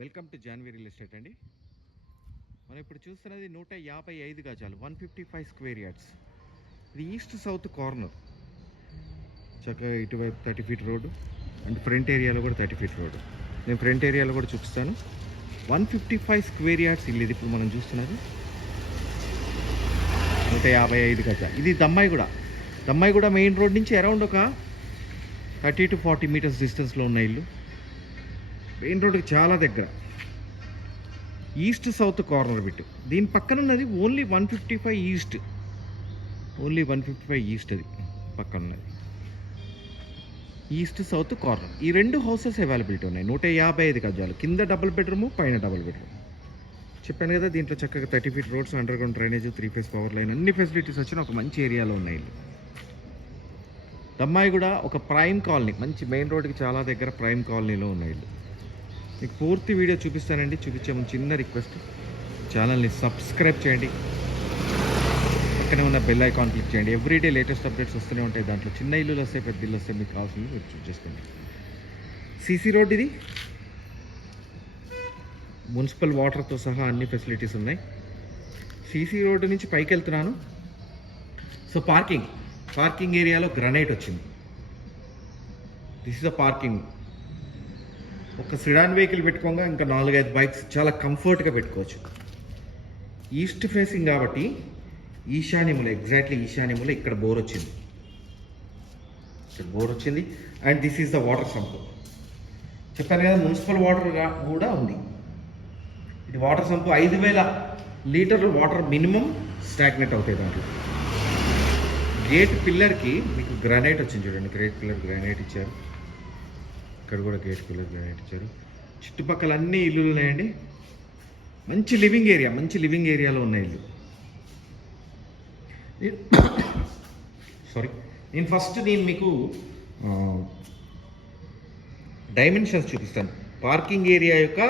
Welcome to Janvi real estate అండి. మనం ఇప్పుడు చూస్తున్నది నూట యాభై ఐదు గజాలు one fifty five square yards. ఇది ఈస్ట్ సౌత్ కార్నర్. చక్కగా ఇటువైపు thirty feet road and front ఏరియాలో కూడా థర్టీ ఫీట్ రోడ్డు. నేను ఫ్రంట్ ఏరియాలో కూడా చూపిస్తాను. One fifty five square yards ఇల్లు ఇది ఇప్పుడు మనం చూస్తున్నది. నూట యాభై ఐదు గజాలు. ఇది దమ్మాయి కూడా దమ్మాయి కూడా మెయిన్ రోడ్ నుంచి అరౌండ్ ఒక థర్టీ టు ఫార్టీ మీటర్స్ డిస్టెన్స్లో ఉన్న ఇల్లు. మెయిన్ రోడ్కి చాలా దగ్గర. East south corner bit. దీని పక్కన ఉన్నది only one fifty five east. Only one fifty five east అది పక్కన ఉన్నది ఈస్ట్ సౌత్ కార్నర్. ఈ రెండు హౌసెస్ అవైలబిలిటీ ఉన్నాయి. నూట యాభై ఐదు గజాలు. కింద డబుల్ బెడ్రూమ్ పైన డబుల్ బెడ్రూమ్. చెప్పాను కదా దీంట్లో చక్కగా thirty feet roads underground drainage three phase power line అన్ని ఫెసిలిటీస్ వచ్చిన ఒక మంచి ఏరియాలో ఉన్నాయి ఇల్లు. దమ్మాయి కూడా ఒక ప్రైమ్ కాలనీ మంచి మెయిన్ రోడ్కి చాలా దగ్గర ప్రైమ్ కాలనీలో ఉన్నాయి ఇల్లు. మీకు పూర్తి వీడియో చూపిస్తానండి. చూపించే ముందు చిన్న రిక్వెస్ట్. ఛానల్ని సబ్స్క్రైబ్ చేయండి. పక్కనే ఉన్న బెల్ ఐకాన్ క్లిక్ చేయండి. ఎవ్రీడే లేటెస్ట్ అప్డేట్స్ వస్తూనే ఉంటాయి దాంట్లో. చిన్న ఇల్లులు వస్తాయి పెద్ద ఇల్లు వస్తాయి మీకు కావాల్సింది మీరు చూస్ చేసుకోండి. సీసీ రోడ్ ఇది. మున్సిపల్ వాటర్తో సహా అన్ని ఫెసిలిటీస్ ఉన్నాయి. సీసీ రోడ్డు నుంచి పైకి వెళ్తున్నాను. So parking. పార్కింగ్ ఏరియాలో గ్రనైట్ వచ్చింది. దిస్ ఇస్ ద పార్కింగ్ ఒక సిడాన్ వెహికల్ పెట్టుకోగా ఇంకా నాలుగైదు బైక్స్ చాలా కంఫర్ట్గా పెట్టుకోవచ్చు. ఈస్ట్ ఫేసింగ్ కాబట్టి ఈశాన్యములు ఎగ్జాక్ట్లీ ఈశాన్యములు ఇక్కడ బోర్ వచ్చింది. ఇక్కడ బోర్ వచ్చింది. And this is the water sump చెప్పాను కదా మున్సిపల్ వాటర్ కూడా ఉంది. ఇది వాటర్ సంప్ ఐదు వేల లీటర్లు వాటర్ మినిమం స్టాగ్నెట్ అవుతాయి దాంట్లో. గేట్ పిల్లర్కి మీకు గ్రానైట్ వచ్చింది చూడండి గ్రేట్ పిల్లర్ గ్రానైట్ ఇచ్చారు. ఇక్కడ కూడా గేట్ పిల్లర్ గ్రానైట్ ఇచ్చారు. చుట్టుపక్కల అన్ని ఇల్లులు ఉన్నాయండి. మంచి లివింగ్ ఏరియా మంచి లివింగ్ ఏరియాలో ఉన్న ఇల్లు. సారీ నేను ఫస్ట్ నేను మీకు డైమెన్షన్స్ చూపిస్తాను. పార్కింగ్ ఏరియా యొక్క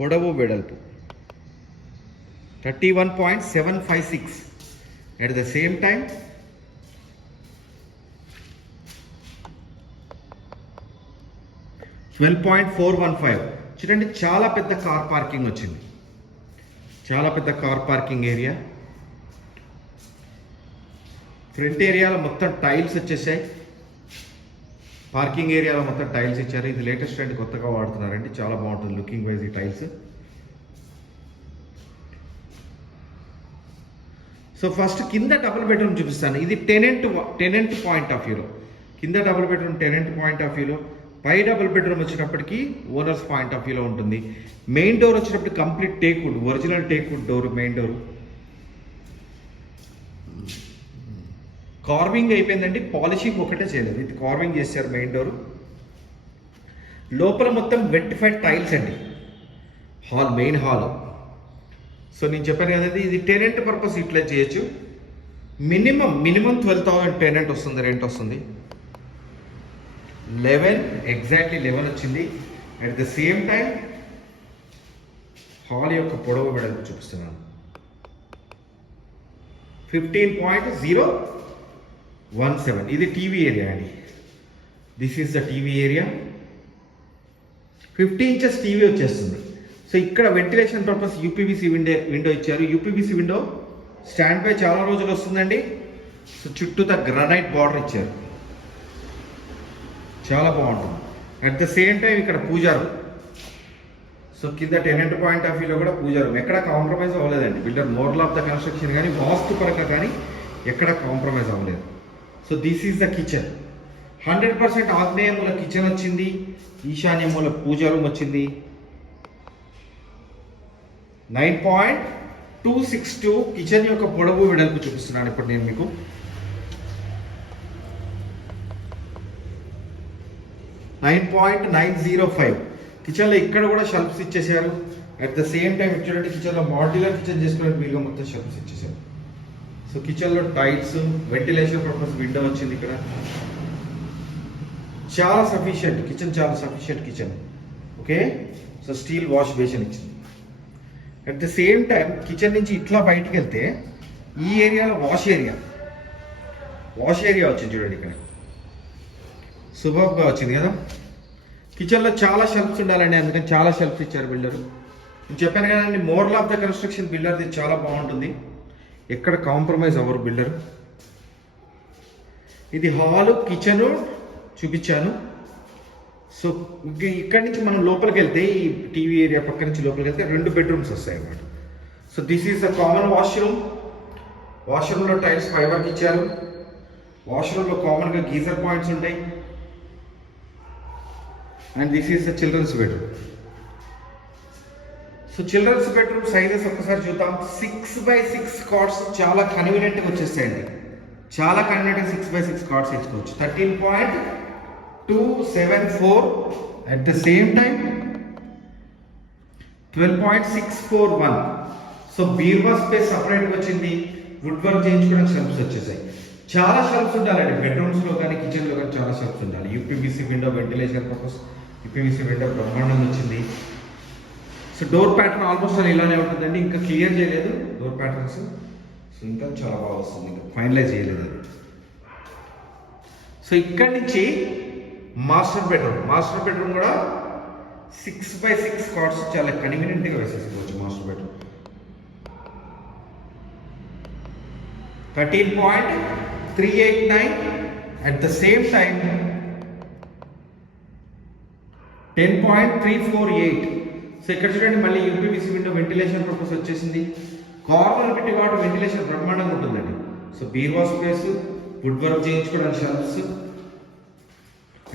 పొడవు వెడల్పు. Thirty one point seven five six. At the same time twelve point four one five చూడండి చాలా పెద్ద కార్ పార్కింగ్ వచ్చింది. చాలా పెద్ద కార్ పార్కింగ్ ఏరియా ఫ్రంట్ ఏరియాలో మొత్తం టైల్స్ వచ్చేసాయి. పార్కింగ్ ఏరియాలో మొత్తం టైల్స్ ఇచ్చారు. ఇది లేటెస్ట్ అండి కొత్తగా వాడుతున్నారండి. చాలా బాగుంటుంది లుకింగ్ వైజ్ ఈ టైల్స్ సో ఫస్ట్ కింద డబుల్ బెడ్రూమ్ చూపిస్తాను. ఇది టెనెంట్ టెనెంట్ పాయింట్ ఆఫ్ వ్యూలో కింద double bedroom tenant point of వ్యూలో పై డబుల్ బెడ్రూమ్ వచ్చినప్పటికీ ఓనర్స్ పాయింట్ ఆఫ్ వ్యూలో ఉంటుంది. మెయిన్ డోర్ వచ్చినప్పుడు complete teak wood original teak wood door main door carving అయిపోయిందండి పాలిషింగ్ ఒకటే చేయలేదు. ఇది కార్వింగ్ చేశారు మెయిన్ డోర్ లోపల మొత్తం వెట్టిఫైడ్ టైల్స్ అండి. హాల్ మెయిన్ హాల్ సో నేను చెప్పాను కదండి ఇది టెనెంట్ పర్పస్ ఇట్లా చేయొచ్చు. Minimum minimum twelve thousand tenant వస్తుంది రెంట్ వస్తుంది. లెవెన్ ఎగ్జాక్ట్లీ లెవెన్ వచ్చింది. At the same time hall యొక్క పొడవు వెడల్పు చూపిస్తున్నాను. Fifteen point zero one seven ఇది టీవీ ఏరియా అండి. This is the TV area. Fifty inches TV వచ్చేస్తుంది. సో ఇక్కడ ventilation purpose UPVC window window ఇచ్చారు. యూపీబీసీ విండో స్టాండ్ బై చాలా రోజులు వస్తుందండి. సో చుట్టూత గ్రానైట్ బార్డర్ ఇచ్చారు. చాలా బాగుంటుంది. అట్ ద సేమ్ టైం ఇక్కడ పూజారు. సో కింద టెనెంట్ పాయింట్ ఆఫ్ వ్యూలో కూడా పూజారు. ఎక్కడ కాంప్రమైజ్ అవ్వలేదండి. Builder model of the construction కానీ వాస్తు పరంగా కానీ ఎక్కడ కాంప్రమైజ్ అవ్వలేదు. So this is the kitchen hundred percent ఆగ్నేయ మూల కిచెన్ వచ్చింది. ఈశాన్య మూల పూజ రూమ్ వచ్చింది. Nine point two six two kitchen యొక్క పొడవు వెడల్పు చూపిస్తున్నాను ఇప్పుడు నేను మీకు. Nine point nine zero five. కిచెన్లో ఇక్కడ కూడా షెల్ఫ్స్ ఇచ్చేసారు అట్ ద సేమ్ టైం చూడండి కిచెన్లో మాడ్యులర్ కిచెన్ చేసుకోవడానికి వీలుగా మొత్తం షెల్ఫ్స్ ఇచ్చేసారు సో కిచెన్లో టైల్స్ వెంటిలేషన్ పర్పస్ విండో వచ్చింది ఇక్కడ. చాలా సఫిషియంట్ కిచెన్ చాలా sufficient kitchen okay so steel wash basin ఇచ్చింది. At the same time kitchen నుంచి ఇట్లా బయటకు వెళ్తే ఈ ఏరియాలో వాష్ ఏరియా వాష్ ఏరియా వచ్చింది చూడండి ఇక్కడ. సుబాబ్గా వచ్చింది కదా? కిచెన్లో చాలా షెల్ఫ్స్ ఉండాలండి అందుకని చాలా షెల్ఫ్స్ ఇచ్చారు బిల్డర్ నేను చెప్పాను కదండి మోరల్ ఆఫ్ ద కన్స్ట్రక్షన్ బిల్డర్ది చాలా బాగుంటుంది. ఎక్కడ కాంప్రమైజ్ అవ్వరు బిల్డర్ ఇది హాలు కిచెను చూపించాను. సో ఇక్కడి నుంచి మనం లోపలికి వెళ్తే ఈ టీవీ ఏరియా పక్క నుంచి లోపలికి వెళ్తే రెండు బెడ్రూమ్స్ వస్తాయి అన్నమాట. So this is the common washroom వాష్రూమ్లో tiles ఫైబర్కి ఇచ్చారు. వాష్రూమ్లో కామన్గా గీజర్ పాయింట్స్ ఉంటాయి. And this is the children's bedroom so children's bedroom sizes ఒక్కసారి చూద్దాం. సిక్స్ బై సిక్స్ కార్డ్స్ చాలా కన్వీనియంట్గా వచ్చేస్తాయండి. చాలా కన్వీనియంట్గా సిక్స్ బై సిక్స్ కార్డ్స్ ఇచ్చుకోవచ్చు thirteen point two seven four at the same time twelve point six four one so బీర్వా space సపరేట్గా వచ్చింది. వుడ్ వర్క్ చేయించుకోవడానికి షెల్ఫ్స్ వచ్చేసాయి. చాలా షెల్ఫ్స్ ఉండాలండి. బెడ్రూమ్స్లో కానీ కిచెన్లో కానీ చాలా షెల్ఫ్స్ ఉండాలి. UPVC window ventilation purpose UPVC window బ్రహ్మాండం వచ్చింది. సో డోర్ ప్యాటర్న్ ఆల్మోస్ట్ అలా ఇలానే ఉంటుందండి ఇంకా క్లియర్ చేయలేదు. డోర్ ప్యాటర్న్స్ సో ఇంకా చాలా బాగా వస్తుంది ఇంకా ఫైనలైజ్ చేయలేదు అది. సో ఇక్కడి నుంచి మాస్టర్ బెడ్రూమ్ మాస్టర్ బెడ్రూమ్ కూడా సిక్స్ బై సిక్స్ కార్డ్స్ చాలా కన్వీనియంట్గా వేసేసుకోవచ్చు master bedroom. Thirteen point three eight nine at the same time ten point three four eight so ఇక్కడ చూడండి మళ్ళీ యూపీవీసీ విండో వెంటిలేషన్ పర్పస్ వచ్చేసింది. కార్నర్ పెట్టి కాబట్టి వెంటిలేషన్ బ్రహ్మాండంగా ఉంటుందండి. సో బీర్వా స్పేస్ వుడ్ వర్క్ చేయించుకోవడానికి shelves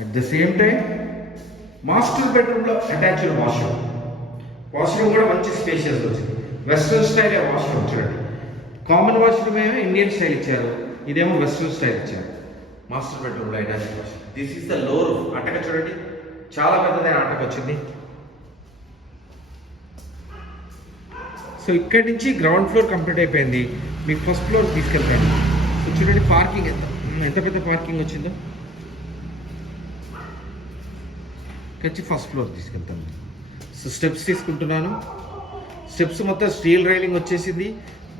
at the same time master బెడ్రూమ్లో అటాచ్డ్ వాష్రూమ్ వాష్రూమ్ కూడా మంచి స్పేషియస్ వచ్చింది. వెస్ట్రన్ స్టైల్ వాష్రూమ్ చూడండి. కామన్ వాష్రూమ్ ఏమో ఇండియన్ స్టైల్ ఇచ్చారు. ఇదేమో వెస్ట్రన్ స్టైల్ ఇచ్చారు. మాస్టర్ బెడ్రూమ్లో attached washroom this is the lower అటక చూడండి. చాలా పెద్దదైన ఆటకు వచ్చింది. సో ఇక్కడి నుంచి గ్రౌండ్ ఫ్లోర్ కంప్లీట్ అయిపోయింది. మీకు ఫస్ట్ ఫ్లోర్ తీసుకెళ్తాను సో చూడండి పార్కింగ్ ఎంత ఎంత పెద్ద పార్కింగ్ వచ్చిందో. వచ్చి ఫస్ట్ ఫ్లోర్ తీసుకెళ్తాను. సో స్టెప్స్ తీసుకుంటున్నాను. స్టెప్స్ మొత్తం స్టీల్ రైలింగ్ వచ్చేసింది.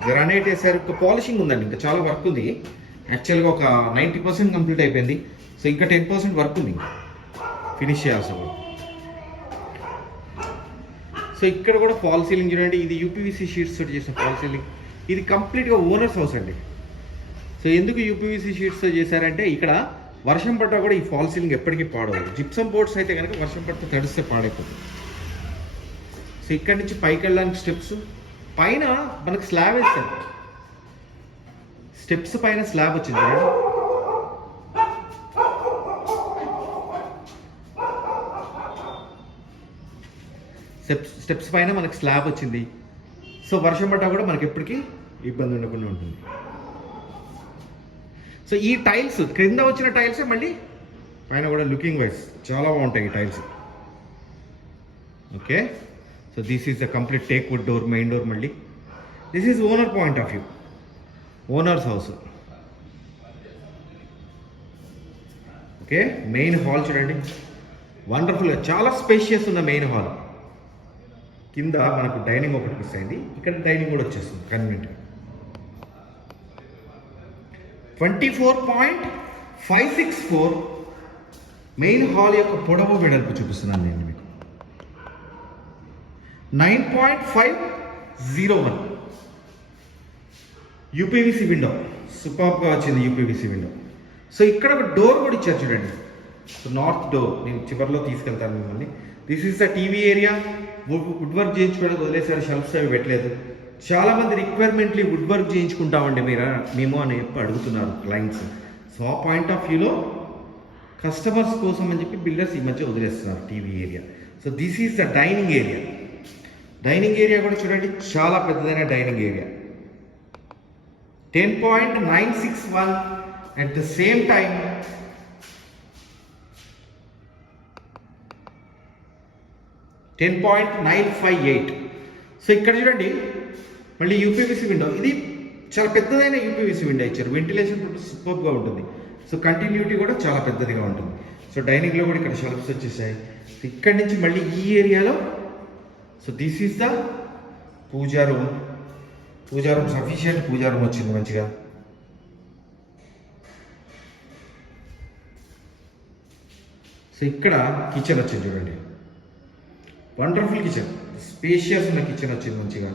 గ్రానైట్ వేసారు ఇంకా పాలిషింగ్ ఉందండి. ఇంకా చాలా వర్క్ ఉంది. యాక్చువల్గా ఒక నైంటీ పర్సెంట్ కంప్లీట్ అయిపోయింది. సో ఇంకా టెన్ పర్సెంట్ వర్క్ ఉంది ఫినిష్ చేయాల్సి ఉంది. సో ఇక్కడ కూడా ఫాల్ సీలింగ్ చూడండి ఇది యూపీవీసీ షీట్స్ తోటి చేసిన ఫాల్ సీలింగ్. ఇది కంప్లీట్గా ఓనర్స్ హౌస్ అండి. సో ఎందుకు యూపీవీసీ షీట్స్తో చేశారంటే ఇక్కడ వర్షం పడ్డా కూడా ఈ ఫాల్ సీలింగ్ ఎప్పటికీ పాడవు జిప్సమ్ బోర్డ్స్ అయితే కనుక వర్షం పడితే తడిస్తే పాడైపోతుంది. సో ఇక్కడ నుంచి పైకి వెళ్ళడానికి స్టెప్స్ పైన మనకు స్లాబ్ వేస్తారు. స్టెప్స్ పైన స్లాబ్ వచ్చింది చూడండి. స్టెప్స్ స్టెప్స్ పైన మనకి స్లాబ్ వచ్చింది. సో వర్షం పడ్డా కూడా మనకి ఎప్పటికీ ఇబ్బంది ఉండకుండా ఉంటుంది. సో ఈ టైల్స్ క్రింద వచ్చిన టైల్సే మళ్ళీ పైన కూడా లుకింగ్ వైజ్ చాలా బాగుంటాయి ఈ tiles. Okay? So this is the complete teak wood door main door మళ్ళీ. This is owner point of view. Owners house. Okay? Main hall చూడండి. వండర్ఫుల్గా చాలా స్పేషియస్ ఉన్న మెయిన్ హాల్. కింద మనకు డైనింగ్ ఒకటి మిస్ అయింది ఇక్కడ డైనింగ్ కూడా వచ్చేస్తుంది కన్వీనియంట్గా twenty four point five six four main hall యొక్క పొడవు వెడల్పు చూపిస్తున్నాను నేను మీకు. Nine point five zero one UPVC window సూపర్గా వచ్చింది యూపీవీసీ విండో సో ఇక్కడ ఒక డోర్ కూడా ఇచ్చారు చూడండి. సో నార్త్ డోర్ నేను చివరిలో తీసుకెళ్తాను మిమ్మల్ని. This is the TV area wood work చేయించుకోవడానికి వదిలేసారు షెల్ఫ్స్ అవి పెట్టలేదు. చాలా మంది రిక్వైర్మెంట్లీ వుడ్ వర్క్ చేయించుకుంటామండి మీరు? మేము అని చెప్పి అడుగుతున్నారు క్లయింట్స్. సో ఆ పాయింట్ ఆఫ్ వ్యూలో కస్టమర్స్ కోసం అని చెప్పి బిల్డర్స్ ఈ మధ్య వదిలేస్తున్నారు TV area. So this is the dining area. Dining area కూడా చూడండి చాలా పెద్దదైన dining area. Ten point nine six one at the same time ten point nine five eight so ఇక్కడ చూడండి మళ్ళీ యూపీవీసీ విండో ఇది చాలా పెద్దదైన యూపీవీసీ విండో ఇచ్చారు. వెంటిలేషన్ సూపర్గా ఉంటుంది. సో కంటిన్యూటీ కూడా చాలా పెద్దదిగా ఉంటుంది. సో డైనింగ్లో కూడా ఇక్కడ షెల్ఫ్స్ వచ్చేసాయి. ఇక్కడి నుంచి మళ్ళీ ఈ ఏరియాలో so this is the puja room puja room sufficient puja room వచ్చింది మంచిగా. సో ఇక్కడ కిచెన్ వచ్చింది చూడండి. వండర్ఫుల్ కిచెన్ స్పేషియస్ ఉన్న కిచెన్ వచ్చింది మంచిగా.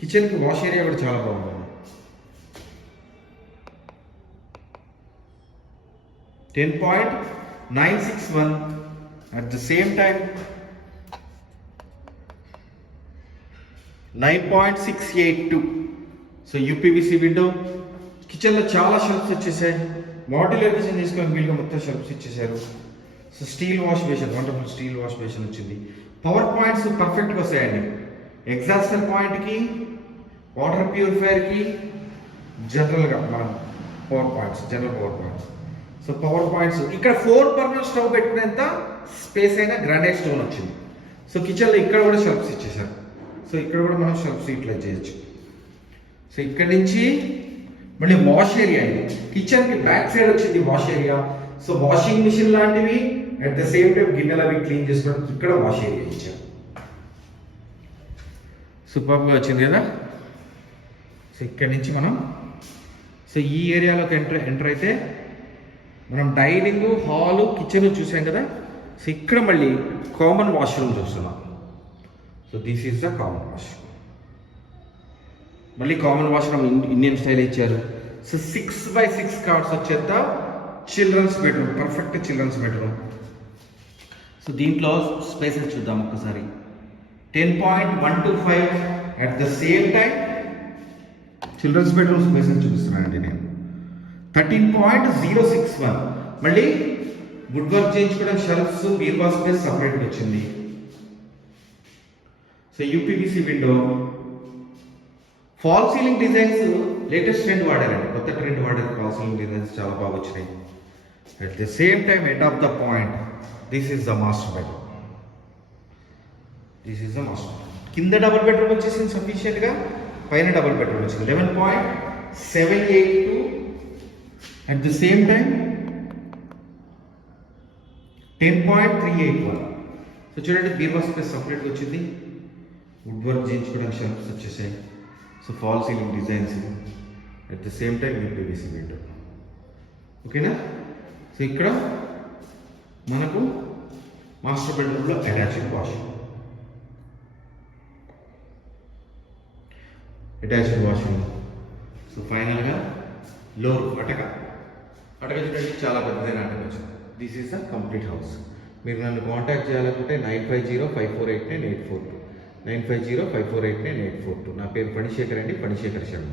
కిచెన్కి వాష్ ఏరియా కూడా చాలా బాగుంది. Ten point nine six one at the same time nine point six eight two so UPVC window కిచెన్లో చాలా షెల్ఫ్స్ వచ్చేసాయి. మాడ్యులర్ కిచెన్ తీసుకొని వీలుగా మొత్తం షెల్ఫ్స్ ఇచ్చేసారు so steel wash basin wonderful steel wash basin వచ్చింది. పవర్ పాయింట్స్ పర్ఫెక్ట్గా వస్తాయండి. ఎగ్జాస్టర్ పాయింట్కి వాటర్ ప్యూరిఫైయర్కి జనరల్గా మనం power points general power points so power points ఇక్కడ ఫోర్ బర్నర్ స్టవ్ పెట్టుకునేంత స్పేస్ అయినా గ్రానైట్ స్టోన్ వచ్చింది. సో కిచెన్లో ఇక్కడ కూడా షెల్ఫ్స్ ఇచ్చేసారు సో ఇక్కడ కూడా మనం షెల్ఫ్స్ ఇట్లా చేయొచ్చు. సో ఇక్కడ నుంచి మళ్ళీ వాష్ ఏరియా అండి కిచెన్కి బ్యాక్ సైడ్ వచ్చింది wash area so washing machine లాంటివి అట్ ద సేమ్ టైం గిన్నెలు అవి క్లీన్ చేసుకోవడానికి ఇక్కడ వాష్ ఏరియా ఇచ్చాం సూపర్గా వచ్చింది కదా? సో ఇక్కడ నుంచి మనం సో ఈ ఏరియాలోకి ఎంటర్ ఎంటర్ అయితే మనం డైనింగ్ హాలు కిచెన్ చూసాం కదా? సో ఇక్కడ మళ్ళీ కామన్ వాష్రూమ్ చూస్తున్నాం. So this is the common washroom మళ్ళీ కామన్ వాష్రూమ్ ఇండియన్ స్టైల్ ఇచ్చారు. So six by six cards వచ్చేత children's bedroom perfect children's bedroom so దీంట్లో స్పేసెస్ చూద్దాం ఒక్కసారి. Ten point one two five at the same time children's bedroom spaces చూపిస్తున్నానండి నేను. Thirteen point zero six one మళ్ళీ wood work చేయించుకోవడం shelves బీర్వా space సపరేట్గా వచ్చింది. So UPVC window false ceiling designs latest trend వాడారండి. కొత్త ట్రెండ్ వాడారు. ఫాల్ సీలింగ్ డిజైన్స్ చాలా బాగా వచ్చినాయి. At the same time at of the point this is the master bedroom this is the master కింద double bedroom వచ్చేసింది సఫిషియెంట్గా పైన double bedroom వచ్చింది. Eleven point seven eight two at the same time ten point three eight one so చూడండి బీర్వా space సపరేట్గా వచ్చింది. Would work చేయించుకోవడానికి షర్ప్స్ వచ్చేసాయి. So fall ceiling designs at the same time me PVC window ఓకేనా so ఇక్కడ మనకు master బెడ్రూమ్లో attached washroom. Attached washroom. So ఫైనల్గా లో అటక. అటక చూడండి చాలా పెద్దదైన అటక వచ్చింది. This is the complete house మీరు నన్ను కాంటాక్ట్ చేయాలనుకుంటే nine five zero five four eight nine eight four two. Nine five zero five four eight nine eight four two. నా పేరు ఫణిశేఖర్ అండి ఫణిశేఖర్ శర్మ.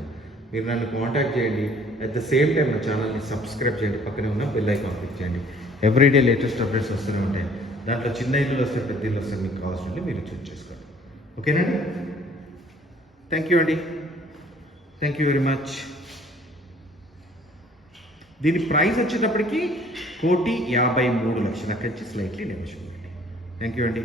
మీరు నన్ను కాంటాక్ట్ చేయండి. అట్ ద సేమ్ టైం నా ఛానల్ని సబ్స్క్రైబ్ చేయండి. పక్కనే ఉన్న బెల్ ఐకాన్ క్లిక్ చేయండి. ఎవ్రీడే లేటెస్ట్ అప్డేట్స్ వస్తూనే ఉంటాయి. దాంట్లో చిన్న ఇల్లు వస్తే పెద్ద ఇల్లు వస్తే మీకు కావాల్సింటే మీరు చూస్ చేసుకోండి. ఓకేనండి థ్యాంక్ యూ అండి థ్యాంక్ యూ వెరీ మచ్ దీని ప్రైస్ వచ్చేటప్పటికి కోటి యాభై మూడు లక్షల అక్కడి slightly slightly negotiable thank you అండి